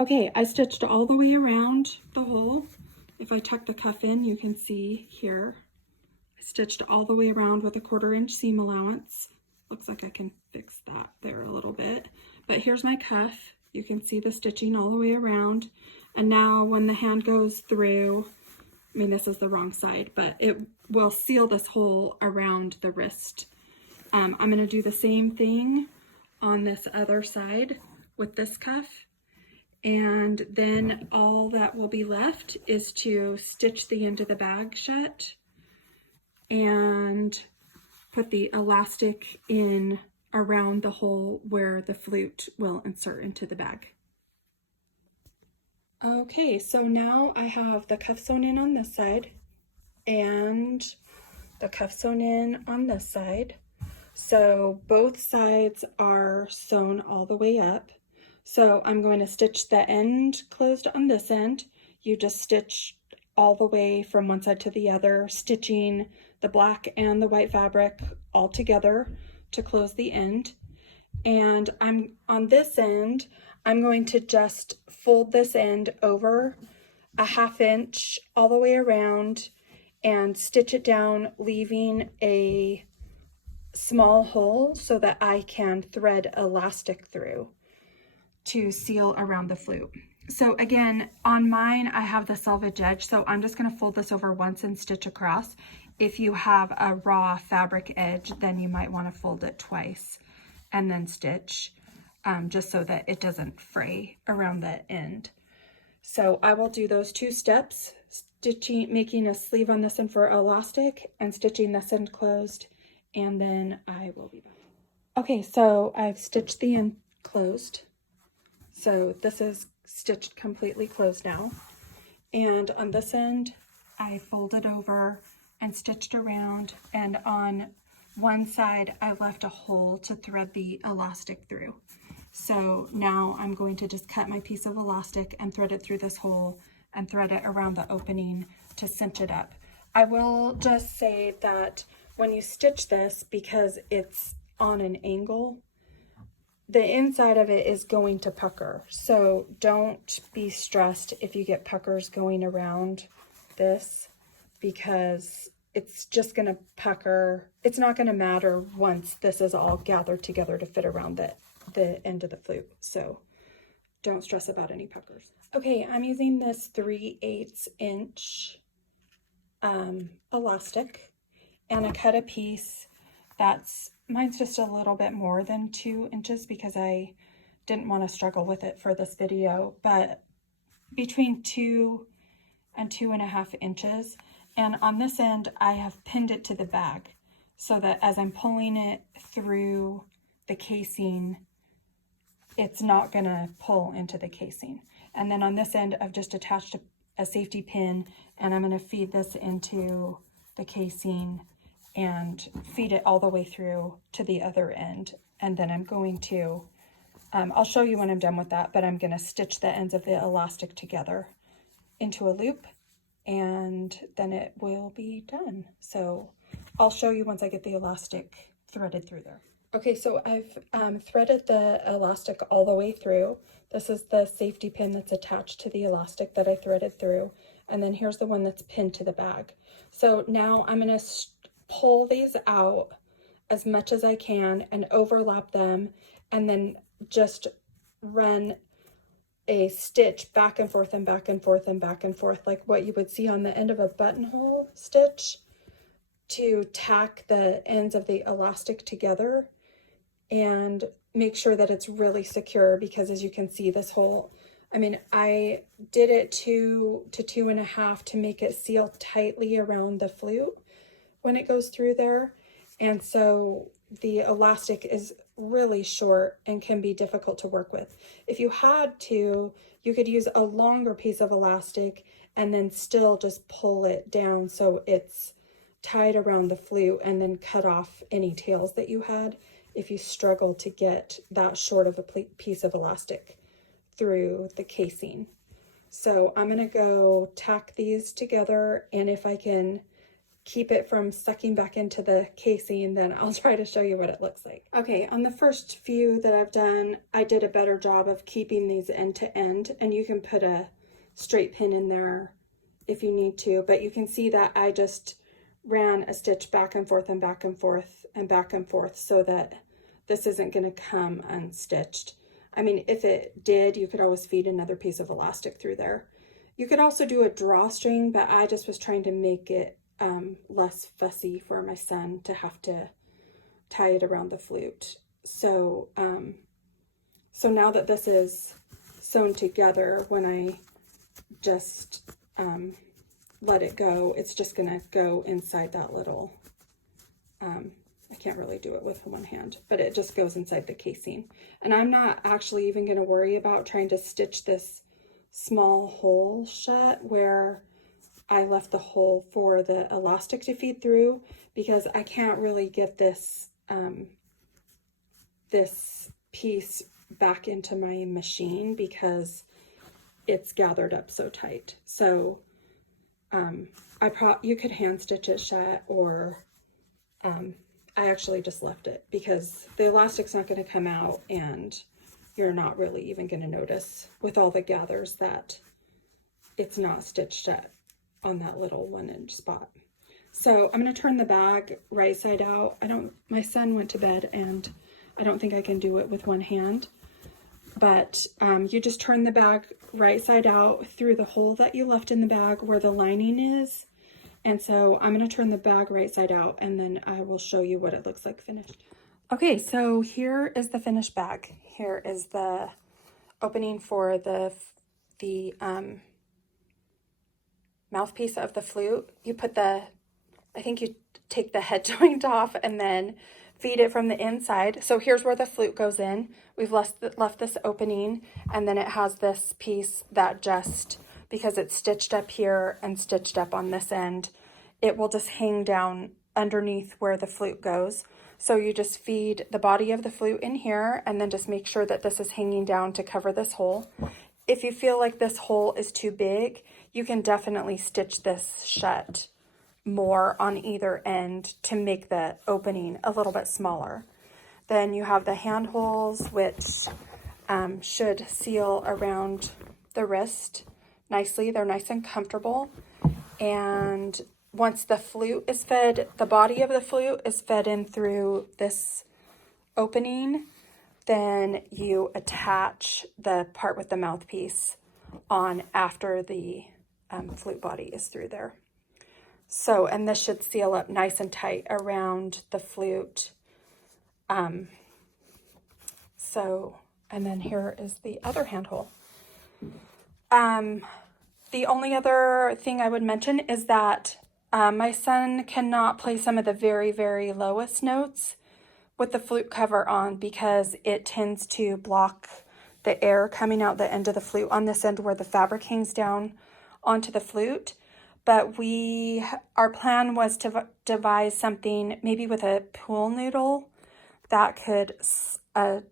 Okay, I stitched all the way around the hole. If I tuck the cuff in, you can see here. I stitched all the way around with a 1/4 inch seam allowance. Looks like I can fix that there a little bit. But here's my cuff. You can see the stitching all the way around. And now when the hand goes through, I mean, this is the wrong side, but it will seal this hole around the wrist. I'm going to do the same thing on this other side with this cuff. And then all that will be left is to stitch the end of the bag shut and put the elastic in around the hole where the flute will insert into the bag. Okay, so now I have the cuff sewn in on this side and the cuff sewn in on this side. So both sides are sewn all the way up. So I'm going to stitch the end closed on this end. You just stitch all the way from one side to the other, stitching the black and the white fabric all together to close the end. And I'm on this end, I'm going to just fold this end over a 1/2 inch all the way around and stitch it down, leaving a small hole so that I can thread elastic through to seal around the flute. So again, on mine, I have the selvage edge, so I'm just going to fold this over once and stitch across. If you have a raw fabric edge, then you might want to fold it twice and then stitch, just so that it doesn't fray around the end. So I will do those 2 steps, stitching, making a sleeve on this end for elastic and stitching this end closed, and then I will be back. Okay, so I've stitched the end closed. So this is stitched completely closed now. And on this end, I folded over and stitched around, and on one side, I left a hole to thread the elastic through. So now I'm going to just cut my piece of elastic and thread it through this hole and thread it around the opening to cinch it up. I will just say that when you stitch this, because it's on an angle, the inside of it is going to pucker. So don't be stressed if you get puckers going around this, because it's just going to pucker. It's not going to matter once this is all gathered together to fit around the end of the flute. So don't stress about any puckers. Okay, I'm using this 3/8 inch elastic, and I cut a piece that's, mine's just a little bit more than 2 inches because I didn't want to struggle with it for this video, but between 2 and 2.5 inches. And on this end, I have pinned it to the bag so that as I'm pulling it through the casing, it's not gonna pull into the casing. And then on this end, I've just attached a safety pin, and I'm gonna feed this into the casing and feed it all the way through to the other end. And then I'm going to, I'll show you when I'm done with that, but I'm gonna stitch the ends of the elastic together into a loop, and then it will be done. So I'll show you once I get the elastic threaded through there. Okay, so I've threaded the elastic all the way through. This is the safety pin that's attached to the elastic that I threaded through. And then here's the one that's pinned to the bag. So now I'm gonna pull these out as much as I can and overlap them, and then just run a stitch back and forth and back and forth and back and forth, like what you would see on the end of a buttonhole stitch, to tack the ends of the elastic together and make sure that it's really secure, because as you can see, this whole, I mean, I did it 2 to 2.5 to make it seal tightly around the flute when it goes through there. And so the elastic is really short and can be difficult to work with. If you had to, you could use a longer piece of elastic and then still just pull it down so it's tied around the flute, and then cut off any tails that you had if you struggle to get that short of a piece of elastic through the casing. So I'm gonna go tack these together, and if I can keep it from sucking back into the casing, then I'll try to show you what it looks like. Okay, on the first few that I've done, I did a better job of keeping these end to end, and you can put a straight pin in there if you need to, but you can see that I just ran a stitch back and forth and back and forth and back and forth so that this isn't going to come unstitched. I mean, if it did, you could always feed another piece of elastic through there. You could also do a drawstring, but I just was trying to make it less fussy for my son to have to tie it around the flute. So, so now that this is sewn together, when I just let it go, it's just gonna go inside that little, I can't really do it with one hand, but it just goes inside the casing. And I'm not actually even gonna worry about trying to stitch this small hole shut where I left the hole for the elastic to feed through, because I can't really get this this piece back into my machine because it's gathered up so tight. So you could hand stitch it shut, or I actually just left it because the elastic's not going to come out and you're not really even going to notice with all the gathers that it's not stitched shut on that little 1-inch spot. So I'm going to turn the bag right side out. My son went to bed and I don't think I can do it with one hand, but you just turn the bag right side out through the hole that you left in the bag where the lining is. And so I'm going to turn the bag right side out, and then I will show you what it looks like finished. Okay, so here is the finished bag. Here is the opening for the mouthpiece of the flute. You put I think you take the head joint off and then feed it from the inside. So here's where the flute goes in. We've left this opening, and then it has this piece that just, because it's stitched up here and stitched up on this end, it will just hang down underneath where the flute goes. So you just feed the body of the flute in here, and then just make sure that this is hanging down to cover this hole. If you feel like this hole is too big, you can definitely stitch this shut more on either end to make the opening a little bit smaller. Then you have the hand holes, which should seal around the wrist nicely. They're nice and comfortable. And once the flute is fed, the body of the flute is fed in through this opening, then you attach the part with the mouthpiece on after the flute body is through there. So, and this should seal up nice and tight around the flute. And then here is the other handhole. The only other thing I would mention is that my son cannot play some of the very, very lowest notes with the flute cover on, because it tends to block the air coming out the end of the flute on this end where the fabric hangs down onto the flute. But our plan was to devise something maybe with a pool noodle that could, a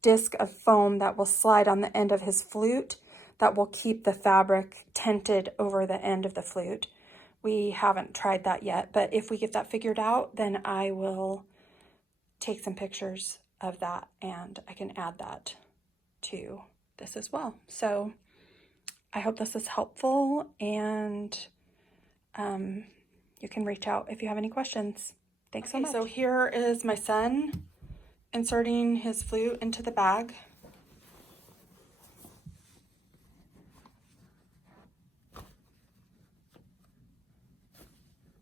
disc of foam that will slide on the end of his flute that will keep the fabric tented over the end of the flute. We haven't tried that yet, but if we get that figured out, then I will take some pictures of that and I can add that to this as well. So I hope this is helpful, and you can reach out if you have any questions. Thanks so much. So here is my son inserting his flute into the bag.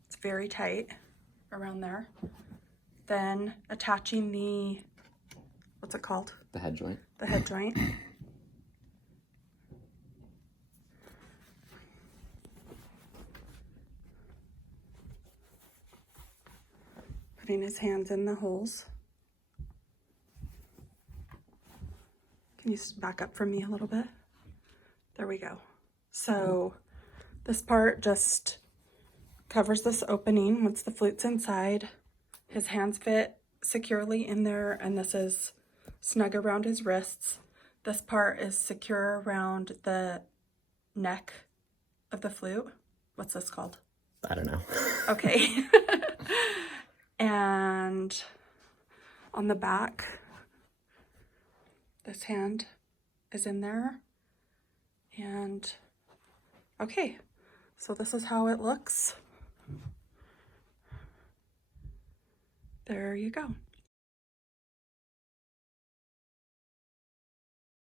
It's very tight around there. Then attaching the, what's it called? The head joint. The head joint. Putting his hands in the holes. Can you back up from me a little bit? There we go. So this part just covers this opening once the flute's inside. His hands fit securely in there, and this is snug around his wrists. This part is secure around the neck of the flute. What's this called? I don't know. Okay. And on the back, this hand is in there. And okay, so this is how it looks. There you go.